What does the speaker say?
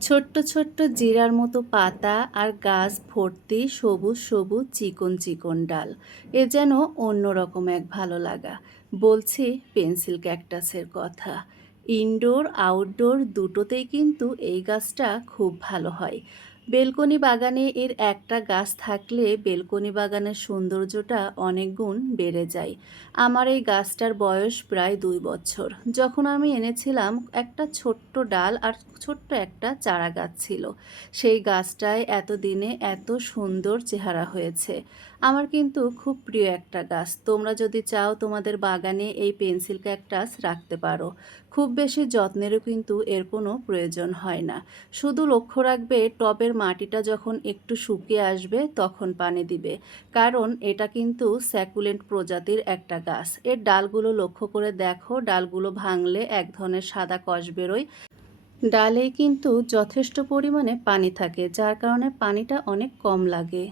ছোট্ট ছোট্ট জিরার মতো পাতা আর গাছ ভর্তি সবুজ সবুজ চিকন চিকন ডাল। এ যেন অন্যরকম এক ভালো লাগা। বলছি পেন্সিল ক্যাকটাসের কথা। ইনডোর আউটডোর দুটোতেই কিন্তু এই গাছটা খুব ভালো হয়। বেলকনি বাগানে এর একটা গাছ থাকলে বেলকনি বাগানের সৌন্দর্যটা অনেক গুণ বেড়ে যায়। আমার এই গাছটার বয়স প্রায় ২ বছর। যখন আমি এনেছিলাম একটা ছোট্ট ডাল আর ছোট্ট একটা চারা গাছ ছিল। সেই গাছটায় এতদিনে এত সুন্দর চেহারা হয়েছে। আমার কিন্তু খুব প্রিয় একটা গাছ। তোমরা যদি চাও তোমাদের বাগানে এই পেন্সিল ক্যাকটাস রাখতে পারো। খুব বেশি যত্নেরও কিন্তু এর কোনো প্রয়োজন হয় না। শুধু লক্ষ্য রাখবে টবের মাটিটা যখন একটু শুকিয়ে আসবে তখন পানি দিবে। কারণ এটা কিন্তু স্যাকুলেন্ট প্রজাতির একটা গাছ। এর ডালগুলো লক্ষ্য করে দেখো, ডালগুলো ভাঙলে এক ধরনের সাদা কষ বেরোয়। ডালেই কিন্তু যথেষ্ট পরিমাণে পানি থাকে, যার কারণে পানিটা অনেক কম লাগে।